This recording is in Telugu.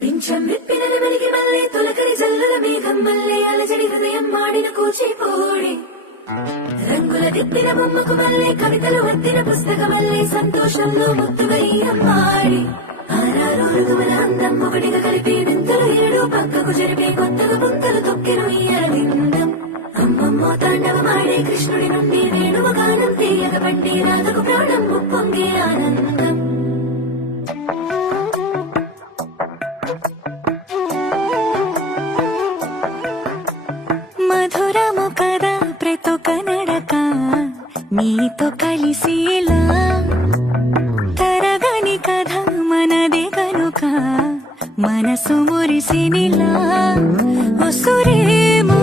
పింఛం విప్పిన నెమలికి మల్లె తొలకరి జల్లుల మేఘం మల్లె అలజడి హృదయం మాడిన కూచిపూడి రంగుల దిద్దిన బొమ్మకు మల్లె కవితలు వద్దిన పుస్తక మల్లె సంతోషంలో ముత్తువయ్యమ్మాడి ఆరారు ఋతువుల అందం ఒకటిగా కలిపి వింతలు ఏడు పక్కకు జరిపే కొత్తగా పుంతలు తొక్కెను ఇయ్యలిందం అమ్మమ్మో తాండవమాడే కృష్ణుడి నుండి వేణువ గానం తీయక పండి రాధకు ప్రాణం ముప్పొంగే ఆనందం మధురము కదా ప్రతొక నడక నీతో కలిసేలా తరగని కథ మనదే కనుక మనసు మురిసినిలా ఉసురేమో